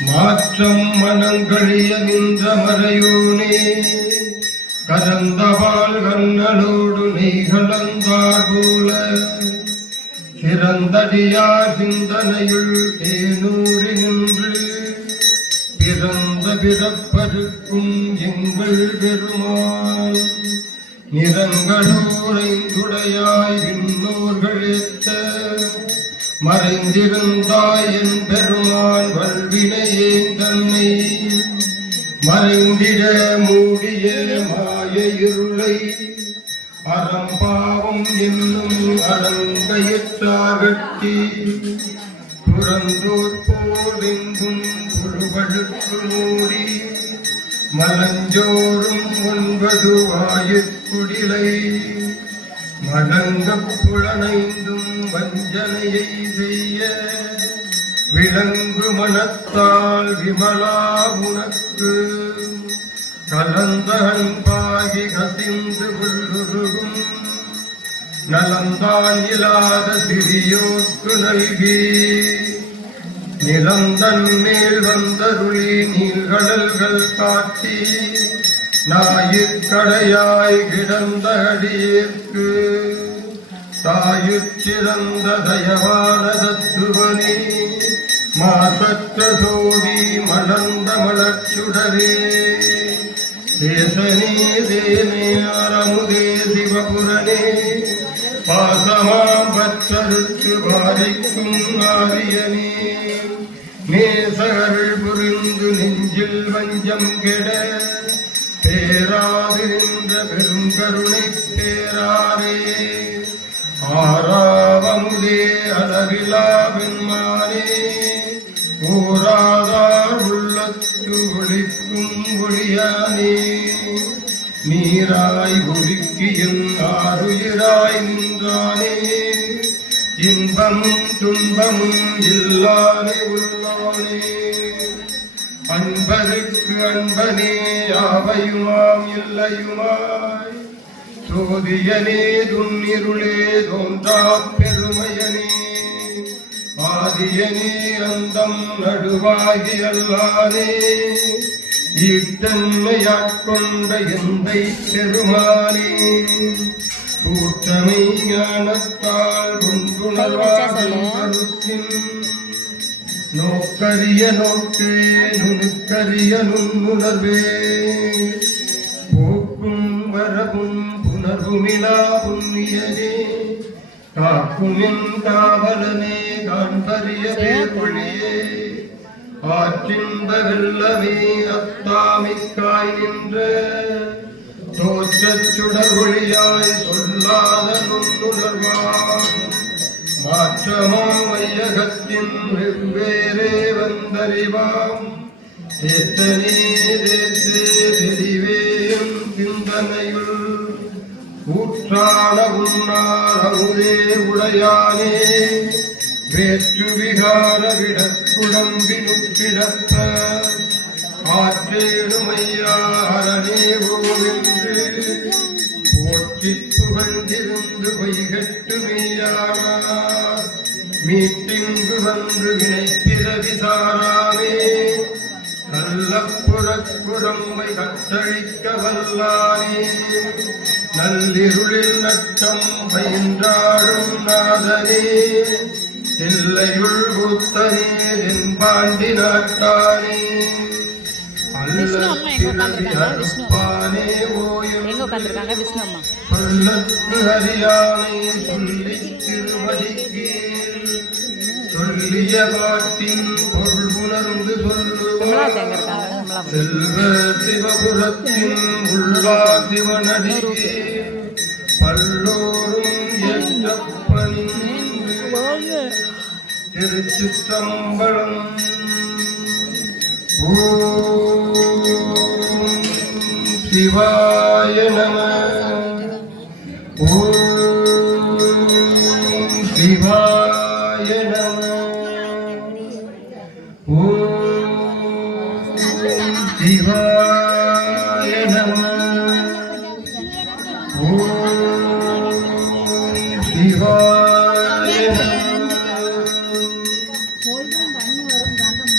மாற்றம் மனங்கழிய நின்ற மறையோனே கலந்தவாள் கண்ணலோடு நெய் கலந்தார் போல. சிறந்தடியார் சிந்தனையுள் தேனூறி நின்று பிறந்த பிறப்பருக்கும் எங்கள் பெருமாள். நிறங்களூரைந்துடையாய் விண்ணோர்கள் ஏற்ற மறைந்திருந்தாய் என் பெருமான் வல்வினையேன் தன்னை. மறைந்திட மூடிய மாய இருளை அறம்பாவம் என்னும் அடங்கயிற்றாகட்டி புறந்தோர் போல் எங்கும் புழுவழுக்கு மூடி. மலஞ்சோறும் ஒன்பது வாயுக்குடிலை மடங்கப் புலனைந்தும் வஞ்சனையை செய்ய விளங்கு மனத்தால் விமலா உனக்கு. கலந்த அன்பாகி கசிந்து உள்ளுருகும் நலந்தான் இல்லாத சிறியோர்க்கு நல்கி. நிலந்தன் மேல் வந்தருளி நீர்கடல்கள் காட்டி. ஞாயிற்கடையாய் கிடந்த அடியேற்கு. தாயுச்சிறந்த தயவான தத்துவனே மாசற்ற சோதி மலர்ந்த மலர்ச்சுடரே. தேசனே தேனே அறமுதே சிவபுரனே பாசமாம் பற்றறுத்து பாதிக்கும் ஆரியனே. நேசகர்கள் புரிந்து நெஞ்சில் வஞ்சம் கெட பேராதிருந்த பெருங்கருணை பேராரே. நீராய் உருக்கியும் ஆறுயிராய் நின்றானே. இன்பமும் துன்பமும் இல்லானே உள்ளானே. அன்பருக்கு அன்பனே யாவையுமாம் இல்லையுமாய். சோதியனே துன்னிருளே தோன்றா பெருமையனே. ஆதியனே அந்தம் நடுவாகி அல்லானே. ஈட்டன்மையாட்கொண்ட எந்தை பெருமானே கூற்றமை ஞானத்தால் ஒன்றுணர்வாகும் கருத்தின் நோக்கரிய நோக்கே நுணுக்கரிய நுண்ணுணர்வே. போக்கும் வரவும் புணர்வுமிலா புண்ணியனே காக்கும் என் காவலனே காண்பரிய பேர்வழியே ஆற்றின்ப வெள்ளமே அத்தாமிக்காய் நின்ற தோற்றச் சுடர் ஒளியாய் சொல்லாத நுண்ணுணர்வான் மாற்றமாம் வையகத்தின் வெவ்வேறே வந்தறிவாம் ஏற்றனே தேற்றே தெளிவேயும் சிந்தனையுள் ஊற்றான உன்னார் அமுதே உடையானே வேற்று விகார விடக்குடம்பினுக்கிடத்த ஆற்றேடுமையாரணே ஓவென்று போற்றி புகழ்ந்திருந்து பொய்கட்டு மெய்யானார் மீட்டிங்கு வந்து வினைப்பிறவி சாராமே? கள்ளப்புறக்குடம்பை கட்டழிக்க வல்லானே? நல்லிருளில் நட்டம் பயின்றாடும் நாதனே? நாட்டானே அருப்பானே ஓயும். சொல்லி திருவடிக்கு. சொல்லிய பாட்டின் பொருள் உணர்ந்து விமலாத் எங்க சொல்லுவார் இருக்காங்க. விமலா செல்வ சிவபுரத்தின் உள்ளா சிவனடியே. பல்லோரும் திருச்சிற்றம்பலம். ஓம் சிவாய நம. ஓம் சிவாய நம. വരും കാലം